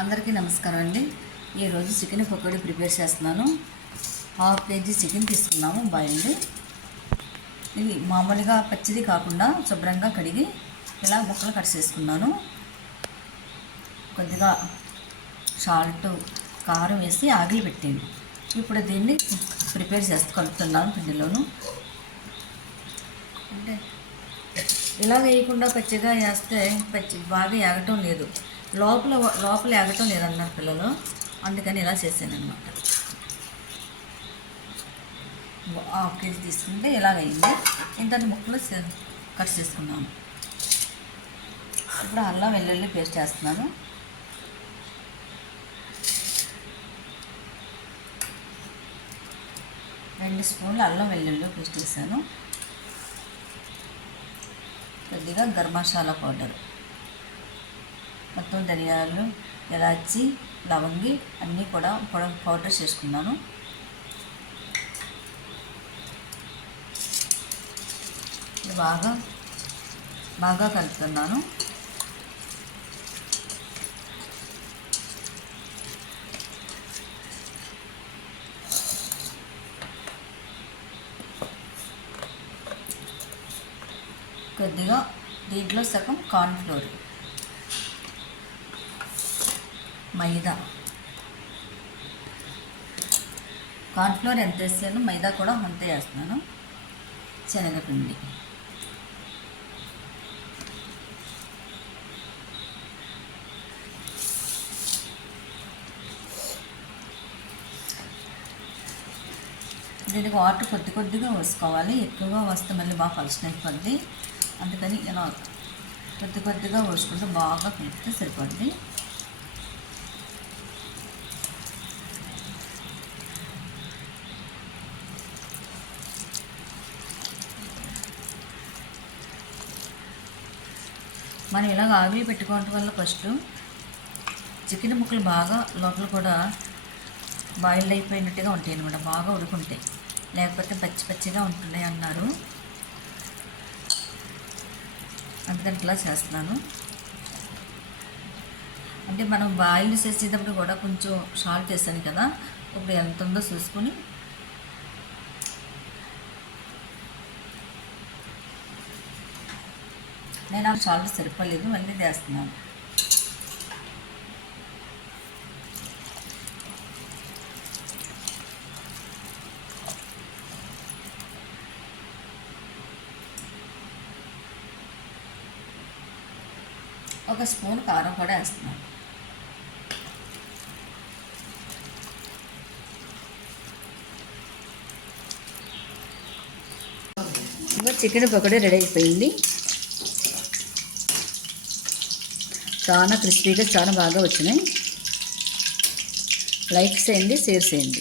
అందరికీ నమస్కారం అండి. ఈరోజు చికెన్ పకోడీ ప్రిపేర్ చేస్తున్నాను. హాఫ్ కేజీ చికెన్ తీసుకున్నాము బాయిల్డ్. ఇది మామూలుగా పచ్చిది కాకుండా శుభ్రంగా కడిగి ఇలా ముక్కలు కట్ చేసుకున్నాను. కొద్దిగా సాల్ట్ కారం వేసి ఆగిలి పెట్టాను ఇప్పుడు దీన్ని ప్రిపేర్ చేస్తూ కలుపుతున్నాను పిండిలోను. అంటే ఇలా వేయకుండా పచ్చిగా వేస్తే పచ్చి బాగా ఏగటం లేదు. లోపల లోపల ఎగటం లేదన్నారు పిల్లలు. అందుకని ఇలా చేశాను అనమాట హాఫ్ కేజీ తీసుకుంటే ఇలాగైంది ఇంత ముక్కలు కట్ చేసుకున్నాను. ఇప్పుడు అల్లం వెల్లుల్లి పేస్ట్ చేస్తున్నాను. రెండు స్పూన్లు అల్లం వెల్లుల్లి పేస్ట్ వేసాను. కొద్దిగా గరం పౌడర్. మొత్తం ధనియాలు ఇలాచి లవంగి అన్నీ కూడా పొడ పౌడర్ చేసుకున్నాను. బాగా బాగా కలుపుతున్నాను. కొద్దిగా దీంట్లో సగం కార్న్ఫ్లోర్ మైదా. కార్న్ఫ్లోర్ ఎంత వేసాను మైదా కూడా అంతే వేస్తున్నాను. శనగపిండి. దీనికి వాటర్ కొద్ది కొద్దిగా వేసుకోవాలి ఎక్కువగా వస్తే మళ్ళీ బాగా పలచన అయిపోద్ది. అందుకని ఇలా కొద్ది కొద్దిగా వేసుకుంటే బాగా కలిపితే సరిపోద్ది. మనం ఇలాగ ఆవిరి పెట్టుకోవడం వల్ల ఫస్ట్ చికెన్ ముక్కలు బాగా లోపల కూడా బాయిల్ అయిపోయినట్టుగా ఉంటాయి అనమాట బాగా ఉడుకుంటాయి. లేకపోతే పచ్చి పచ్చిగా ఉంటున్నాయి అన్నారు. అందుకని ఇట్లా చేస్తున్నాను. అంటే మనం బాయిల్ చేసేటప్పుడు కూడా కొంచెం సాల్ట్ వేసాను కదా. ఇప్పుడు ఎంత ఉందో చూసుకొని నేను ఆ సాల్ట్ సరిపోలేదు మళ్ళీ వేస్తున్నాను ఒక స్పూన్ కారం కూడా వేస్తున్నాను. ఇంకా చికెన్ పకోడీ రెడీ అయిపోయింది. చాలా క్రిస్పీగా చాలా బాగా వచ్చినాయి. లైక్ చేయండి షేర్ చేయండి.